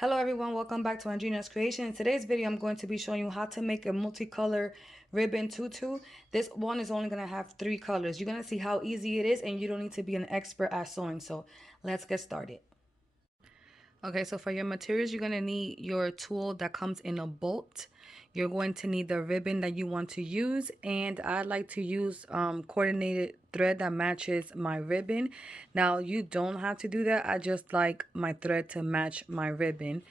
Hello everyone, welcome back to Andrina's Creation. In today's video, I'm going to be showing you how to make a multicolor ribbon tutu. This one is only going to have 3 colors. You're going to see how easy it is and you don't need to be an expert at sewing. So let's get started. Okay, so for your materials, you're going to need your tool that comes in a bolt. You're going to need the ribbon that you want to use. And I like to use coordinated thread that matches my ribbon. Now, you don't have to do that. I just like my thread to match my ribbon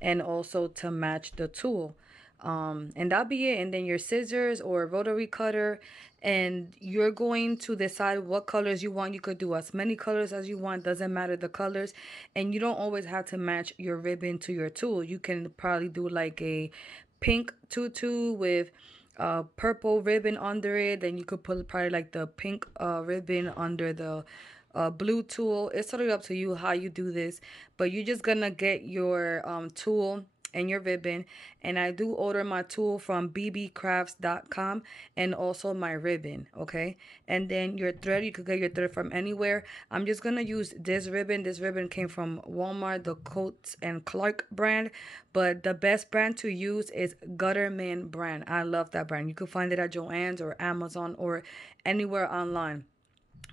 and also to match the tool. And that'll be it. And then your scissors or rotary cutter, and you're going to decide what colors you want. You could do as many colors as you want, doesn't matter the colors. And you don't always have to match your ribbon to your tool. You can probably do like a pink tutu with purple ribbon under it. Then you could put probably like the pink ribbon under the blue tool. It's totally up to you how you do this, but you're just gonna get your tool and your ribbon. And I do order my tool from bbcrafts.com and also my ribbon. Okay, and then your thread, you could get your thread from anywhere. I'm just gonna use this ribbon. This ribbon came from Walmart, the Coats and Clark brand, but the best brand to use is Gutterman brand. I love that brand. You can find it at Joann's or Amazon or anywhere online.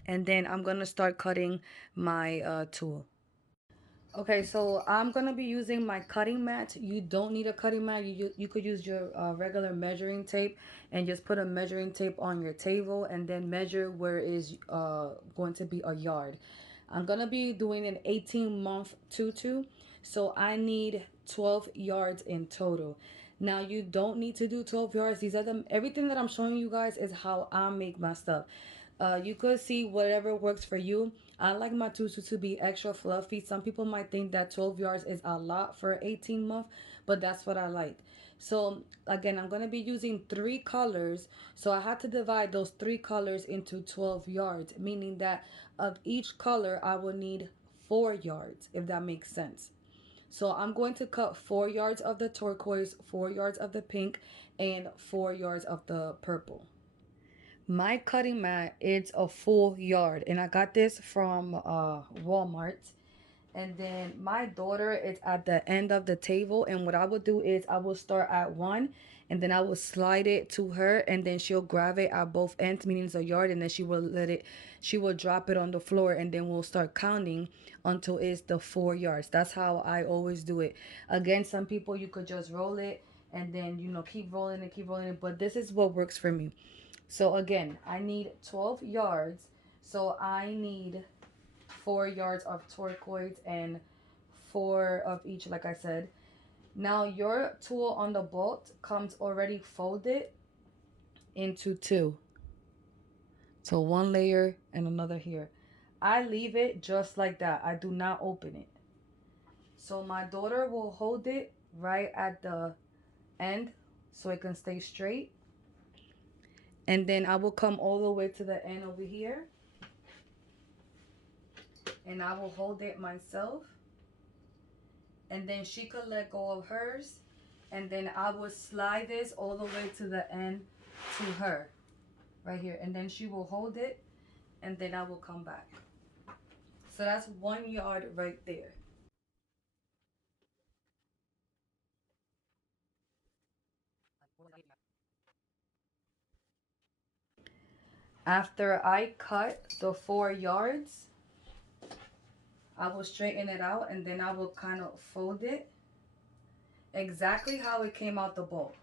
And then I'm gonna start cutting my tool. Okay, so I'm gonna be using my cutting mat. You don't need a cutting mat. You could use your regular measuring tape and just put a measuring tape on your table and then measure where is going to be a yard. I'm gonna be doing an 18-month tutu, so I need 12 yards in total. Now you don't need to do 12 yards. These are the everything that I'm showing you guys is how I make my stuff. You could see whatever works for you. I like my tutu to be extra fluffy. Some people might think that 12 yards is a lot for 18 month, but that's what I like. So again, I'm going to be using 3 colors. So I had to divide those 3 colors into 12 yards, meaning that of each color, I will need 4 yards, if that makes sense. So I'm going to cut 4 yards of the turquoise, 4 yards of the pink, and 4 yards of the purple. My cutting mat is a full yard, and I got this from Walmart. And then my daughter is at the end of the table, and what I would do is I will start at one, and then I will slide it to her, and then she'll grab it at both ends, meaning it's a yard, and then she will drop it on the floor, and then we'll start counting until it's the 4 yards. That's how I always do it. Again, some people, you could just roll it and then keep rolling it, but this is what works for me. So again, I need 12 yards. So I need 4 yards of turquoise and 4 of each, like I said. Now your tool on the bolt comes already folded into 2. So one layer and another here. I leave it just like that. I do not open it. So my daughter will hold it right at the end so it can stay straight. And then I will come all the way to the end over here. And I will hold it myself. And then she could let go of hers. And then I will slide this all the way to the end to her. Right here. And then she will hold it. And then I will come back. So that's 1 yard right there. After I cut the 4 yards, I will straighten it out. And then I will kind of fold it exactly how it came out the bowl,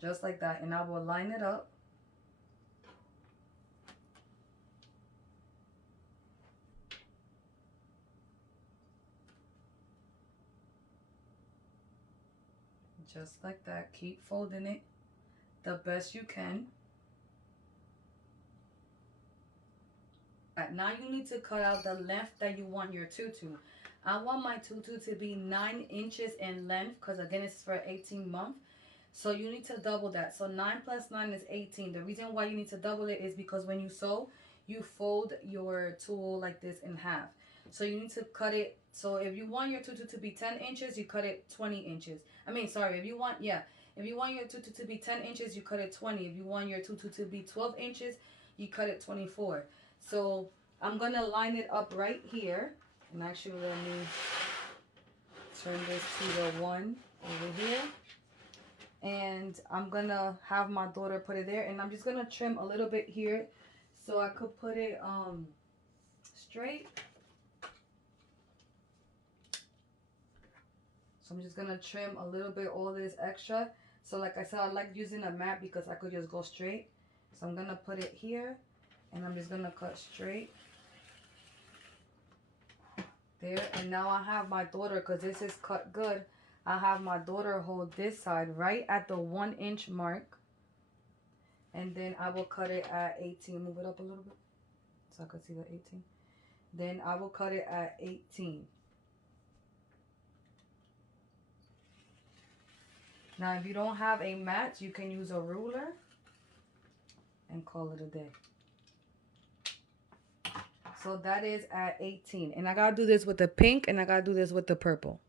just like that. And I will line it up. Just like that. Keep folding it the best you can. Now you need to cut out the length that you want your tutu. I want my tutu to be 9 inches in length because again it's for 18 months. So you need to double that. So 9 plus 9 is 18. The reason why you need to double it is because when you sew, you fold your tool like this in half. So you need to cut it. So if you want your tutu to be 10 inches, you cut it 20 inches. I mean, sorry, if you want your tutu to be 10 inches, you cut it 20. If you want your tutu to be 12 inches, you cut it 24. So I'm going to line it up right here. And actually, let me turn this to the one over here. And I'm gonna have my daughter put it there, and I'm just gonna trim a little bit here so I could put it straight. So I'm just gonna trim a little bit all this extra. So like I said, I like using a mat because I could just go straight. So I'm gonna put it here, and I'm just gonna cut straight there. And now I have my daughter, because this is cut good, I have my daughter hold this side right at the 1 inch mark, and then I will cut it at 18. Move it up a little bit so I can see the 18. Then I will cut it at 18. Now if you don't have a mat, you can use a ruler and call it a day. So that is at 18. And I gotta do this with the pink, and I gotta do this with the purple.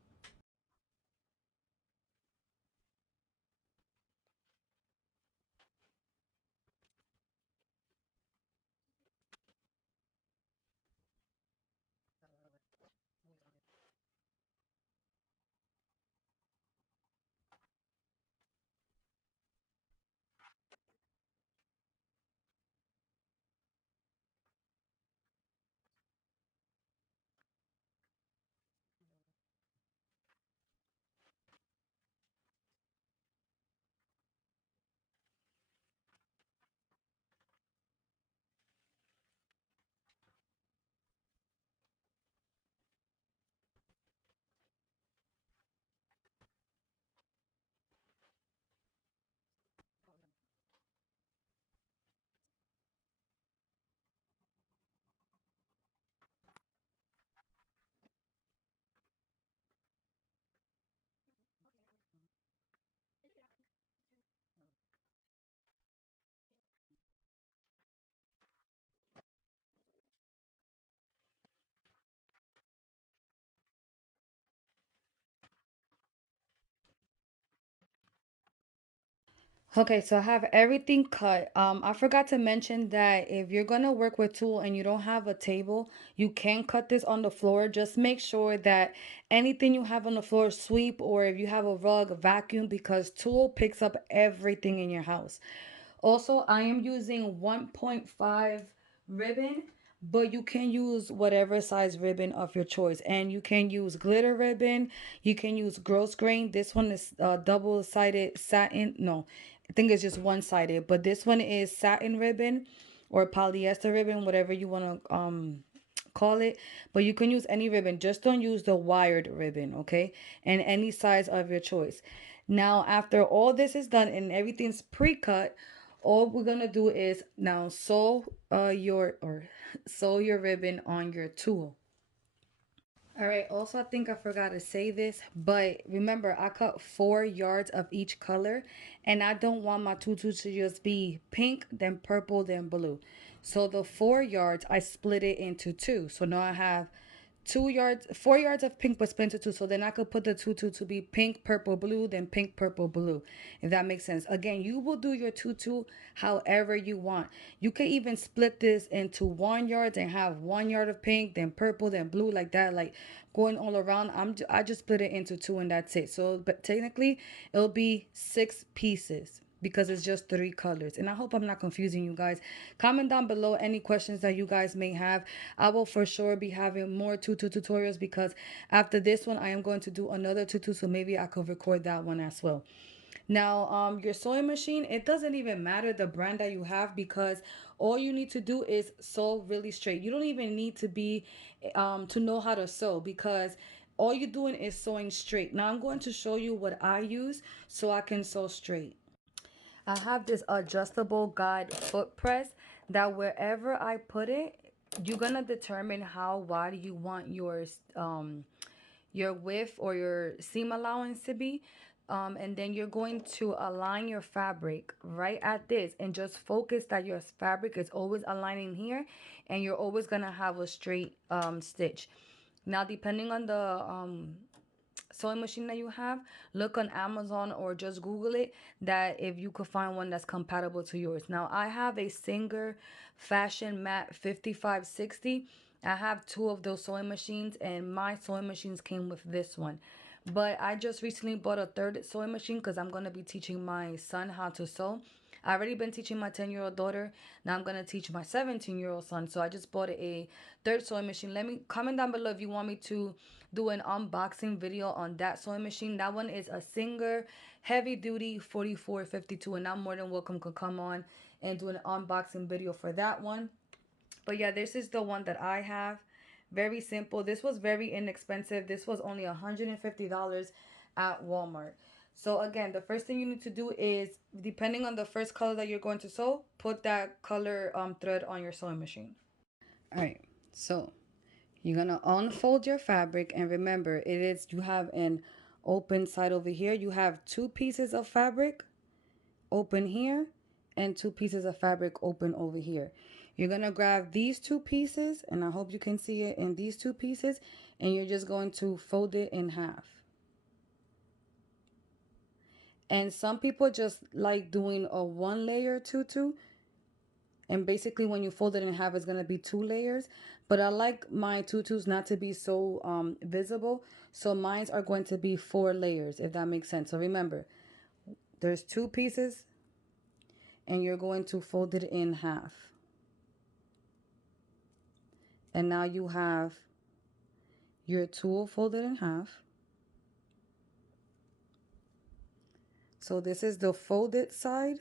Okay, so I have everything cut. I forgot to mention that if you're gonna work with tulle and you don't have a table, you can cut this on the floor. Just make sure that anything you have on the floor, sweep, or if you have a rug, vacuum, because tulle picks up everything in your house. Also, I am using 1.5 ribbon, but you can use whatever size ribbon of your choice. And you can use glitter ribbon. You can use gross grain. This one is double-sided satin. No, I think it's just one-sided. But this one is satin ribbon or polyester ribbon, whatever you want to call it. But you can use any ribbon. Just don't use the wired ribbon, okay? And any size of your choice. Now, after all this is done and everything's pre-cut, all we're gonna do is now sew your or sew your ribbon on your tulle. All right, also I think I forgot to say this, but remember I cut 4 yards of each color, and I don't want my tutu to just be pink, then purple, then blue. So the 4 yards I split it into two. So now I have 2 yards, 4 yards of pink but split into two. So then I could put the tutu to be pink, purple, blue, then pink, purple, blue. If that makes sense. Again, you will do your tutu however you want. You could even split this into 1 yard and have 1 yard of pink, then purple, then blue, like that, like going all around. I just split it into two, and that's it. So, but technically, it'll be 6 pieces because it's just 3 colors. And I hope I'm not confusing you guys. Comment down below any questions that you guys may have. I will for sure be having more tutu tutorials, because after this one I am going to do another tutu, so maybe I could record that one as well. Now, your sewing machine, it doesn't even matter the brand that you have, because all you need to do is sew really straight. You don't even need to be to know how to sew, because all you're doing is sewing straight. Now I'm going to show you what I use so I can sew straight. I have this adjustable guide foot press that wherever I put it, you're gonna determine how wide you want your width or your seam allowance to be. And then you're going to align your fabric right at this, and just focus that your fabric is always aligning here, and you're always gonna have a straight stitch. Now, depending on the sewing machine that you have, look on Amazon or just Google it, that if you could find one that's compatible to yours. Now I have a Singer Fashion Mat 5560. I have two of those sewing machines, and my sewing machines came with this one. But I just recently bought a third sewing machine because I'm going to be teaching my son how to sew. I already been teaching my 10-year-old daughter. Now I'm going to teach my 17-year-old son. So I just bought a third sewing machine. Let me comment down below if you want me to do an unboxing video on that sewing machine. That one is a Singer heavy duty 4452, and I'm more than welcome to come on and do an unboxing video for that one. But yeah, this is the one that I have. Very simple. This was very inexpensive. This was only $150 at Walmart. So again, the first thing you need to do is, depending on the first color that you're going to sew, put that color thread on your sewing machine. All right. So you're gonna unfold your fabric, and remember, it is, you have an open side over here. You have two pieces of fabric open here and two pieces of fabric open over here. You're gonna grab these two pieces, and I hope you can see it in these two pieces, and you're just going to fold it in half. And some people just like doing a one layer tutu, and basically when you fold it in half, it's gonna be two layers. But I like my tutus not to be so visible, so mines are going to be 4 layers, if that makes sense. So remember, there's two pieces, and you're going to fold it in half. And now you have your tool folded in half. So this is the folded side,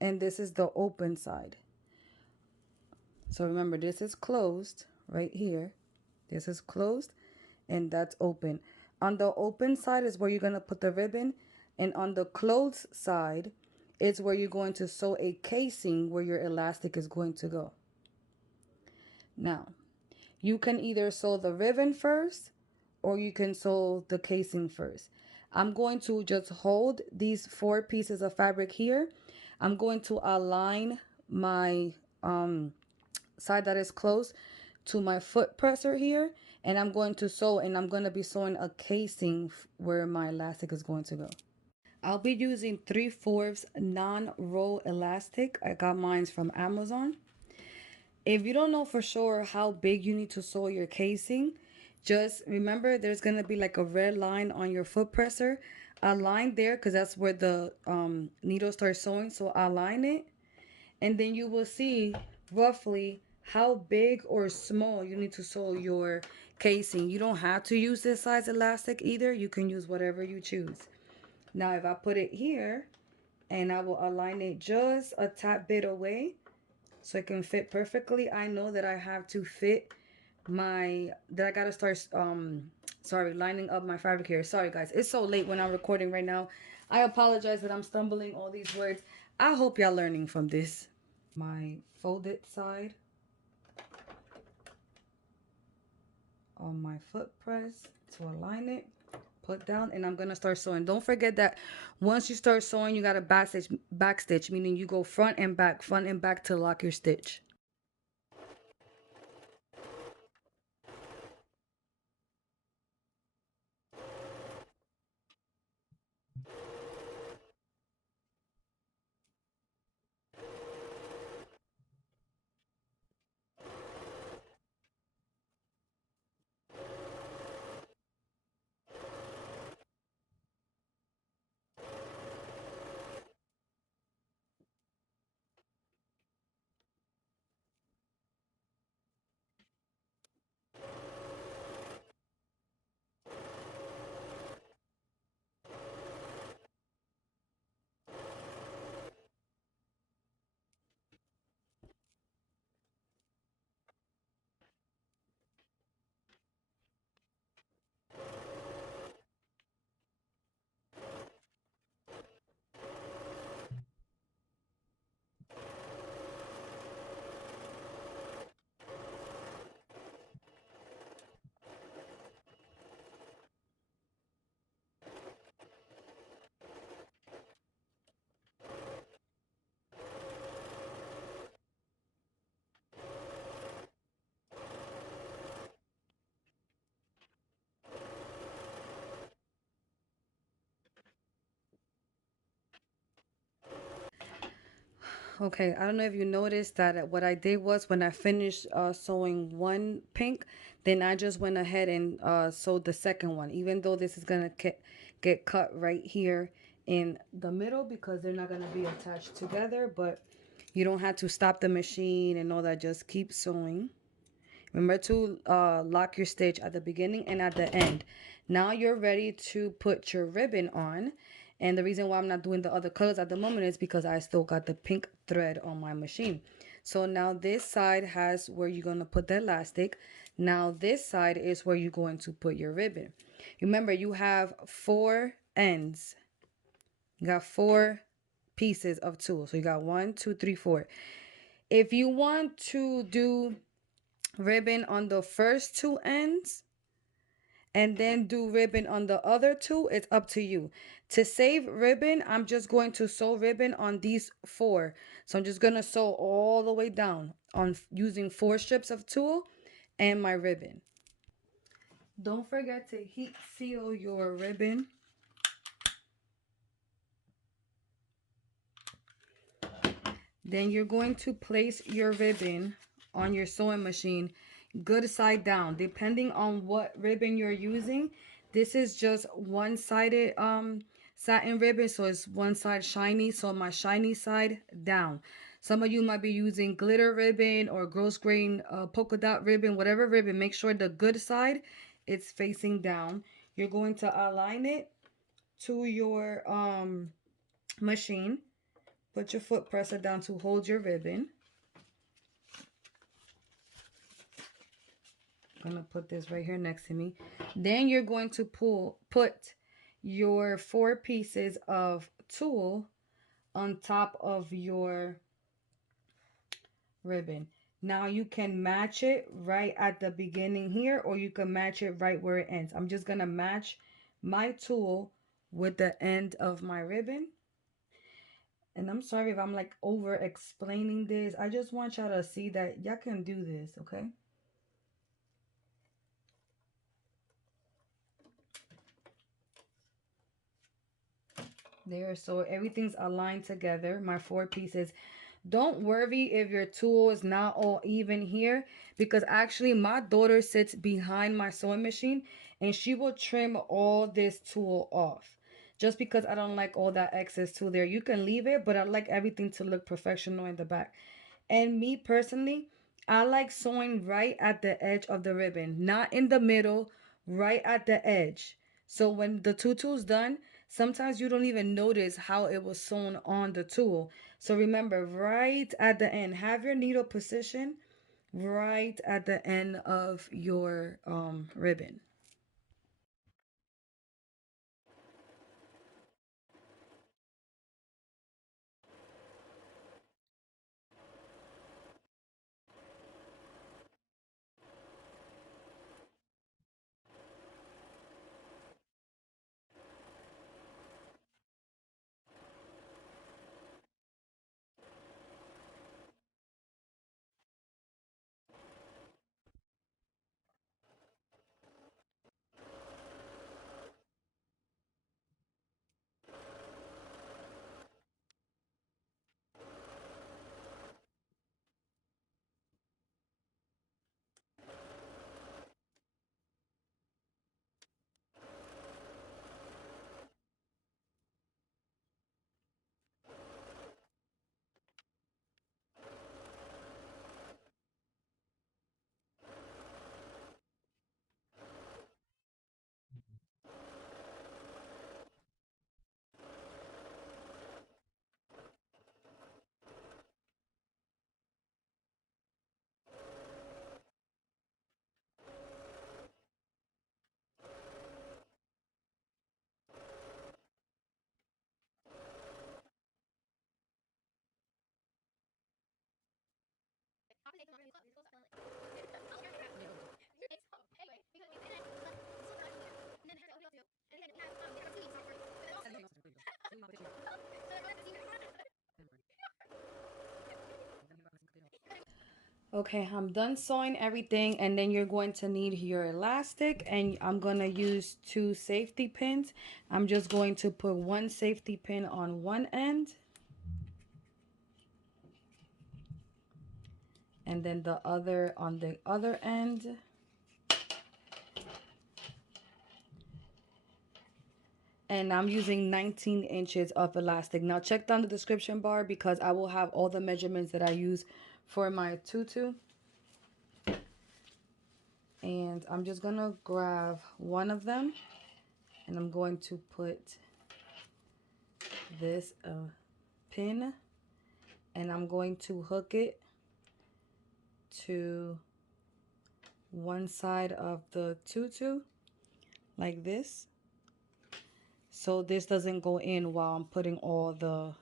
and this is the open side. So remember, this is closed right here. This is closed, and that's open. On the open side is where you're going to put the ribbon, and on the closed side is where you're going to sew a casing where your elastic is going to go. Now, you can either sew the ribbon first, or you can sew the casing first. I'm going to just hold these 4 pieces of fabric here. I'm going to align my side that is closed to my foot presser here, and I'm going to sew, and I'm going to be sewing a casing where my elastic is going to go. I'll be using 3/4 non-roll elastic. I got mine from Amazon. If you don't know for sure how big you need to sew your casing, just remember there's going to be like a red line on your foot presser. Align there because that's where the needle starts sewing. So align it, and then you will see roughly how big or small you need to sew your casing. You don't have to use this size elastic either. You can use whatever you choose. Now if I put it here, and I will align it just a tad bit away so it can fit perfectly, I know that I have to fit that I gotta start lining up my fabric here. Sorry guys, it's so late when I'm recording right now. I apologize that I'm stumbling all these words. I hope y'all learning from this. My folded side on my foot press to align it, put down, and I'm gonna start sewing. Don't forget that once you start sewing, you gotta back stitch, meaning you go front and back to lock your stitch. Okay, I don't know if you noticed that what I did was when I finished sewing one pink, then I just went ahead and sewed the second one, even though this is gonna get cut right here in the middle because they're not gonna be attached together. But you don't have to stop the machine and all that. Just keep sewing. Remember to lock your stitch at the beginning and at the end. Now you're ready to put your ribbon on. And the reason why I'm not doing the other colors at the moment is because I still got the pink thread on my machine. So now this side has where you're going to put the elastic. Now this side is where you're going to put your ribbon. Remember, you have 4 ends. You got 4 pieces of tulle. So you got 1, 2, 3, 4. If you want to do ribbon on the first 2 ends and then do ribbon on the other 2, it's up to you. To save ribbon, I'm just going to sew ribbon on these 4. So I'm just going to sew all the way down on using 4 strips of tulle and my ribbon. Don't forget to heat seal your ribbon. Then you're going to place your ribbon on your sewing machine good side down, depending on what ribbon you're using. This is just one-sided satin ribbon, so it's one side shiny, so my shiny side down. Some of you might be using glitter ribbon or gross grain polka dot ribbon, whatever ribbon. Make sure the good side it's facing down. You're going to align it to your machine. Put your foot presser down to hold your ribbon. I'm gonna put this right here next to me. Then you're going to put your 4 pieces of tulle on top of your ribbon. Now you can match it right at the beginning here, or you can match it right where it ends. I'm just gonna match my tulle with the end of my ribbon. And I'm sorry if I'm like over explaining this. I just want y'all to see that y'all can do this, okay? There, so everything's aligned together, my 4 pieces. Don't worry if your tulle is not all even here, because actually my daughter sits behind my sewing machine and she will trim all this tulle off. Just because I don't like all that excess tulle there. You can leave it, but I like everything to look professional in the back. And me personally, I like sewing right at the edge of the ribbon, not in the middle, right at the edge. So when the tutu's done, sometimes you don't even notice how it was sewn on the tulle. So remember, right at the end, have your needle position right at the end of your ribbon. Okay, I'm done sewing everything, and then you're going to need your elastic, and I'm going to use 2 safety pins. I'm just going to put 1 safety pin on one end and then the other on the other end. And I'm using 19 inches of elastic. Now check down the description bar because I will have all the measurements that I use for my tutu. And I'm just gonna grab one of them and I'm going to put this pin, and I'm going to hook it to one side of the tutu like this, so this doesn't go in while I'm putting all the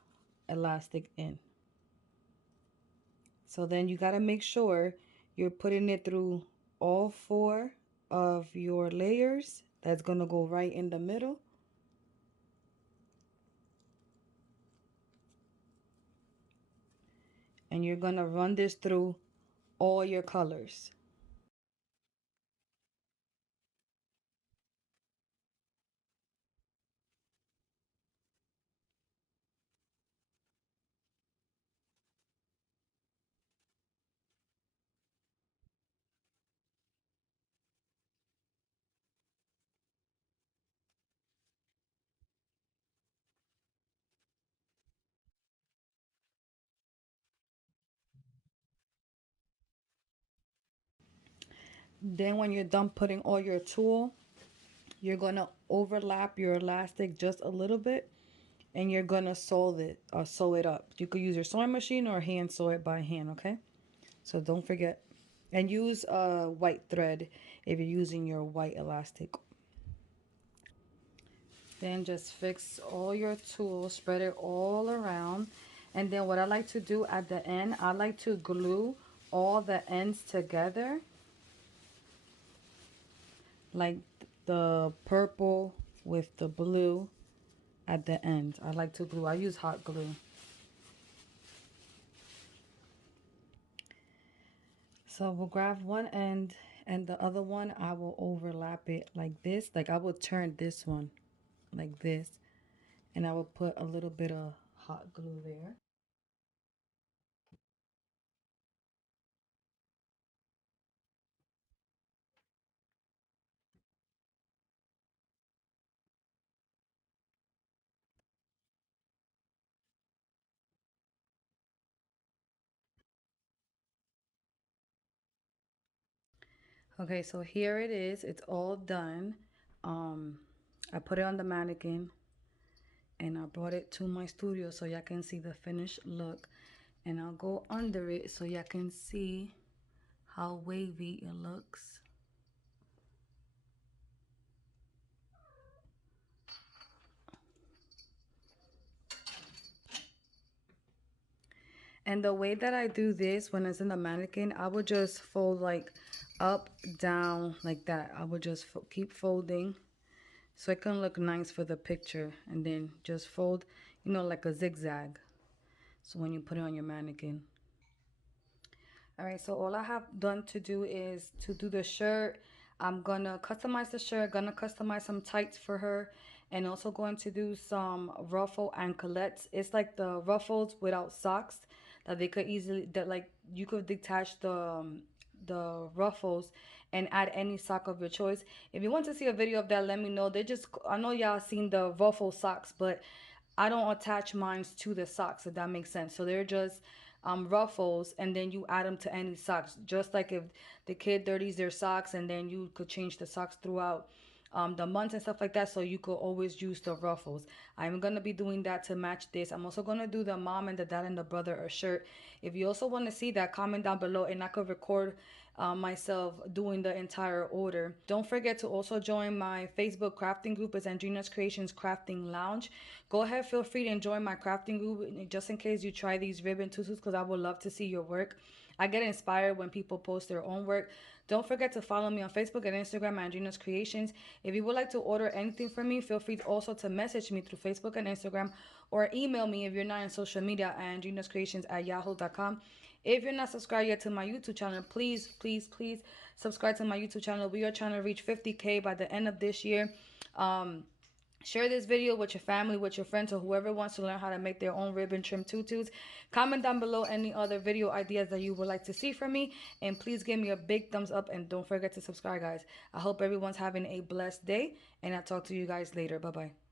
elastic in. So then you got to make sure you're putting it through all four of your layers. That's going to go right in the middle. And you're going to run this through all your colors. Then when you're done putting all your tulle, you're going to overlap your elastic just a little bit, and you're going to sew it up. You could use your sewing machine or hand sew it by hand, okay? So don't forget. And use white thread if you're using your white elastic. Then just fix all your tulle, spread it all around. And then what I like to do at the end, I like to glue all the ends together. Like the purple with the blue at the end. I like to glue. I use hot glue. So we'll grab one end and the other one I will overlap it like this. Like I will turn this one like this, and I will put a little bit of hot glue there. Okay, so here it is. It's all done. Um, I put it on the mannequin and I brought it to my studio so y'all can see the finished look. And I'll go under it so y'all can see how wavy it looks. And the way that I do this when it's in the mannequin, I would just fold like up, down, like that. I would just keep folding so it can look nice for the picture. And then just fold, you know, like a zigzag. So when you put it on your mannequin. All right, so all I have done to do is to do the shirt. I'm gonna customize the shirt, gonna customize some tights for her, and also going to do some ruffle anklets. It's like the ruffles without socks that they could easily, that like you could detach the ruffles and add any sock of your choice. If you want to see a video of that, let me know. They just, I know y'all seen the ruffle socks, but I don't attach mine to the socks, if that makes sense. So they're just ruffles, and then you add them to any socks. Just like if the kid dirties their socks, and then you could change the socks throughout the months and stuff like that. So you could always use the ruffles. I'm going to be doing that to match this. I'm also going to do the mom and the dad and the brother a shirt. If you also want to see that, comment down below and I could record myself doing the entire order. Don't forget to also join my Facebook crafting group. It's Andrina's Creations Crafting Lounge. Go ahead, feel free to join my crafting group just in case you try these ribbon tutus, because I would love to see your work. I get inspired when people post their own work. Don't forget to follow me on Facebook and Instagram, Andrina's Creations. If you would like to order anything from me, feel free also to message me through Facebook and Instagram, or email me if you're not in social media at andrinascreations@yahoo.com. If you're not subscribed yet to my YouTube channel, please, please, please subscribe to my YouTube channel. We are trying to reach 50K by the end of this year. Share this video with your family, with your friends, or whoever wants to learn how to make their own ribbon trim tutus. Comment down below any other video ideas that you would like to see from me. And please give me a big thumbs up and don't forget to subscribe, guys. I hope everyone's having a blessed day, and I'll talk to you guys later. Bye-bye.